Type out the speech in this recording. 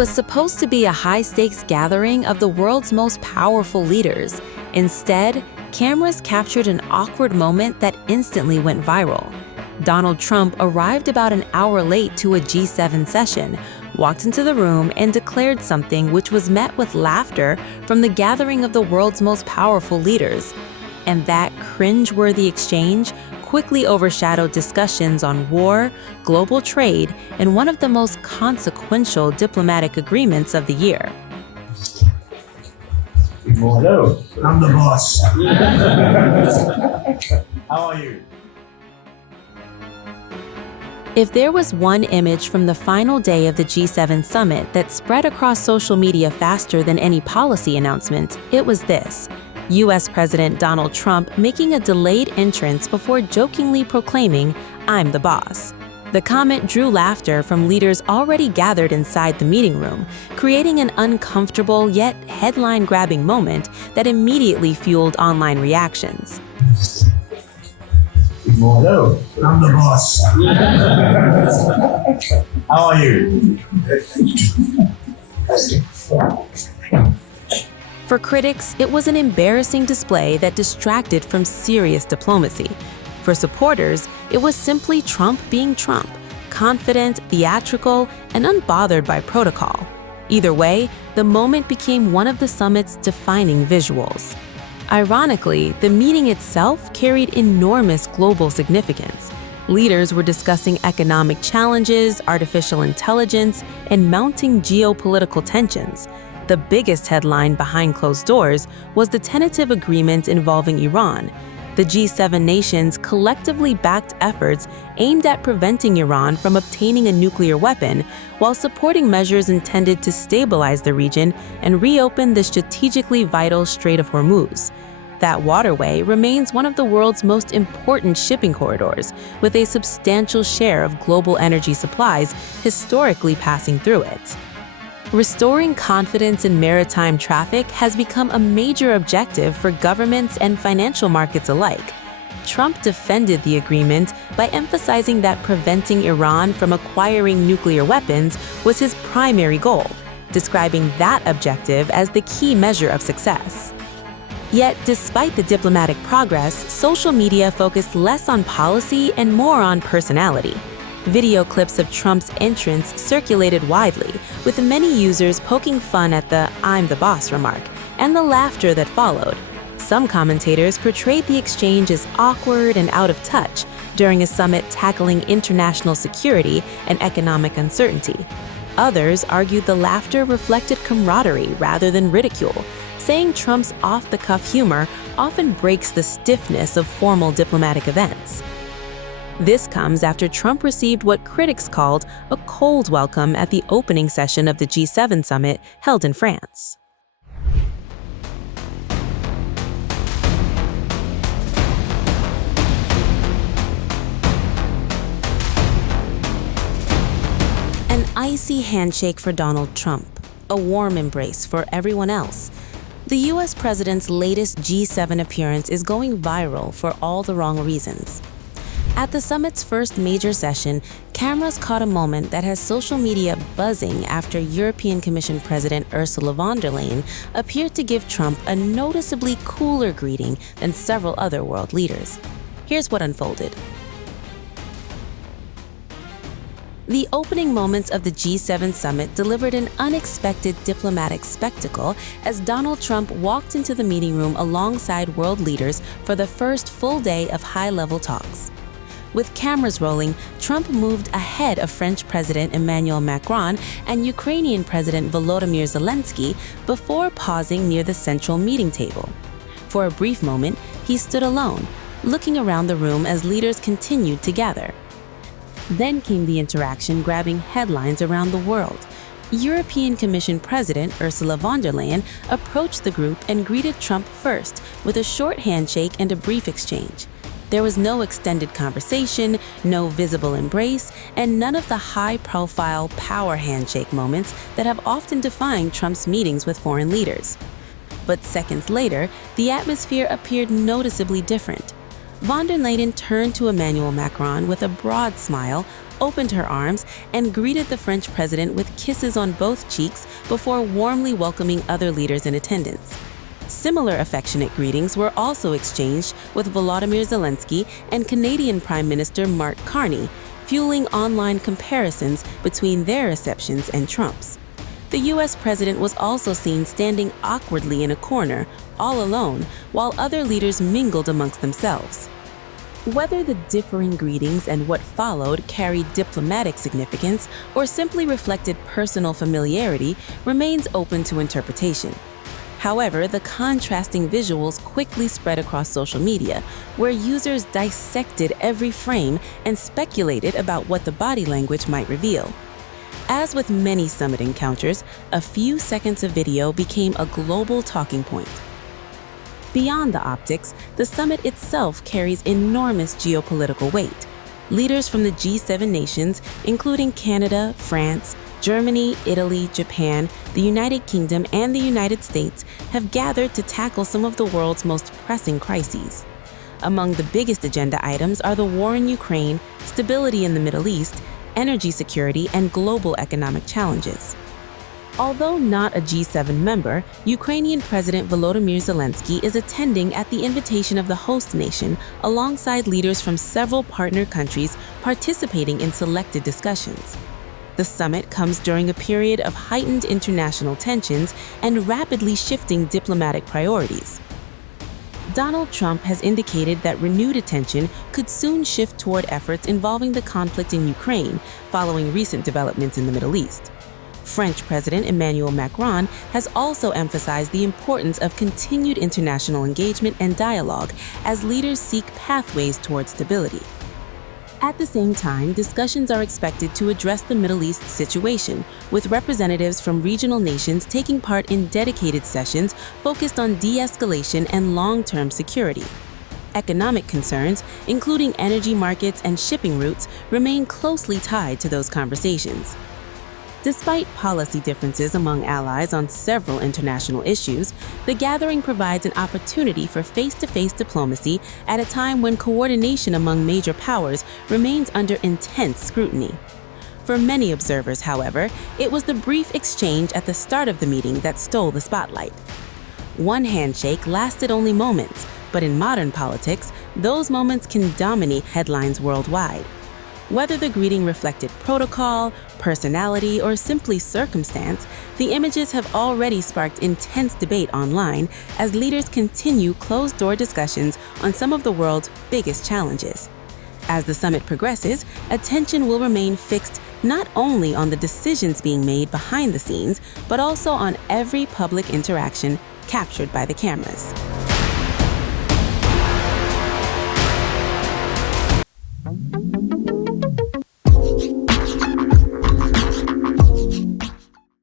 was supposed to be a high-stakes gathering of the world's most powerful leaders. Instead, cameras captured an awkward moment that instantly went viral. Donald Trump arrived about an hour late to a G7 session, walked into the room and declared something which was met with laughter from the gathering of the world's most powerful leaders. And that cringe-worthy exchange quickly overshadowed discussions on war, global trade, and one of the most consequential diplomatic agreements of the year. Hello, I'm the boss. How are you? If there was one image from the final day of the G7 summit that spread across social media faster than any policy announcement, it was this: U.S. President Donald Trump making a delayed entrance before jokingly proclaiming, "I'm the boss." The comment drew laughter from leaders already gathered inside the meeting room, creating an uncomfortable yet headline-grabbing moment that immediately fueled online reactions. Hello, I'm the boss. How are you? For critics, it was an embarrassing display that distracted from serious diplomacy. For supporters, it was simply Trump being Trump, confident, theatrical, and unbothered by protocol. Either way, the moment became one of the summit's defining visuals. Ironically, the meeting itself carried enormous global significance. Leaders were discussing economic challenges, artificial intelligence, and mounting geopolitical tensions. The biggest headline behind closed doors was the tentative agreement involving Iran. The G7 nations collectively backed efforts aimed at preventing Iran from obtaining a nuclear weapon, while supporting measures intended to stabilize the region and reopen the strategically vital Strait of Hormuz. That waterway remains one of the world's most important shipping corridors, with a substantial share of global energy supplies historically passing through it. Restoring confidence in maritime traffic has become a major objective for governments and financial markets alike. Trump defended the agreement by emphasizing that preventing Iran from acquiring nuclear weapons was his primary goal, describing that objective as the key measure of success. Yet, despite the diplomatic progress, social media focused less on policy and more on personality. Video clips of Trump's entrance circulated widely, with many users poking fun at the "I'm the boss" remark and the laughter that followed. Some commentators portrayed the exchange as awkward and out of touch during a summit tackling international security and economic uncertainty. Others argued the laughter reflected camaraderie rather than ridicule, saying Trump's off-the-cuff humor often breaks the stiffness of formal diplomatic events. This comes after Trump received what critics called a cold welcome at the opening session of the G7 summit held in France. An icy handshake for Donald Trump, a warm embrace for everyone else. The U.S. president's latest G7 appearance is going viral for all the wrong reasons. At the summit's first major session, cameras caught a moment that has social media buzzing after European Commission President Ursula von der Leyen appeared to give Trump a noticeably cooler greeting than several other world leaders. Here's what unfolded. The opening moments of the G7 summit delivered an unexpected diplomatic spectacle as Donald Trump walked into the meeting room alongside world leaders for the first full day of high-level talks. With cameras rolling, Trump moved ahead of French President Emmanuel Macron and Ukrainian President Volodymyr Zelensky before pausing near the central meeting table. For a brief moment, he stood alone, looking around the room as leaders continued to gather. Then came the interaction grabbing headlines around the world. European Commission President Ursula von der Leyen approached the group and greeted Trump first with a short handshake and a brief exchange. There was no extended conversation, no visible embrace, and none of the high-profile power handshake moments that have often defined Trump's meetings with foreign leaders. But seconds later, the atmosphere appeared noticeably different. Von der Leyen turned to Emmanuel Macron with a broad smile, opened her arms and greeted the French president with kisses on both cheeks before warmly welcoming other leaders in attendance. Similar affectionate greetings were also exchanged with Volodymyr Zelensky and Canadian Prime Minister Mark Carney, fueling online comparisons between their receptions and Trump's. The U.S. president was also seen standing awkwardly in a corner, all alone, while other leaders mingled amongst themselves. Whether the differing greetings and what followed carried diplomatic significance or simply reflected personal familiarity remains open to interpretation. However, the contrasting visuals quickly spread across social media, where users dissected every frame and speculated about what the body language might reveal. As with many summit encounters, a few seconds of video became a global talking point. Beyond the optics, the summit itself carries enormous geopolitical weight. Leaders from the G7 nations, including Canada, France, Germany, Italy, Japan, the United Kingdom, and the United States, have gathered to tackle some of the world's most pressing crises. Among the biggest agenda items are the war in Ukraine, stability in the Middle East, energy security, and global economic challenges. Although not a G7 member, Ukrainian President Volodymyr Zelensky is attending at the invitation of the host nation alongside leaders from several partner countries participating in selected discussions. The summit comes during a period of heightened international tensions and rapidly shifting diplomatic priorities. Donald Trump has indicated that renewed attention could soon shift toward efforts involving the conflict in Ukraine following recent developments in the Middle East. French President Emmanuel Macron has also emphasized the importance of continued international engagement and dialogue as leaders seek pathways toward stability. At the same time, discussions are expected to address the Middle East situation, with representatives from regional nations taking part in dedicated sessions focused on de-escalation and long-term security. Economic concerns, including energy markets and shipping routes, remain closely tied to those conversations. Despite policy differences among allies on several international issues, the gathering provides an opportunity for face-to-face diplomacy at a time when coordination among major powers remains under intense scrutiny. For many observers, however, it was the brief exchange at the start of the meeting that stole the spotlight. One handshake lasted only moments, but in modern politics, those moments can dominate headlines worldwide. Whether the greeting reflected protocol, personality, or simply circumstance, the images have already sparked intense debate online as leaders continue closed-door discussions on some of the world's biggest challenges. As the summit progresses, attention will remain fixed not only on the decisions being made behind the scenes, but also on every public interaction captured by the cameras.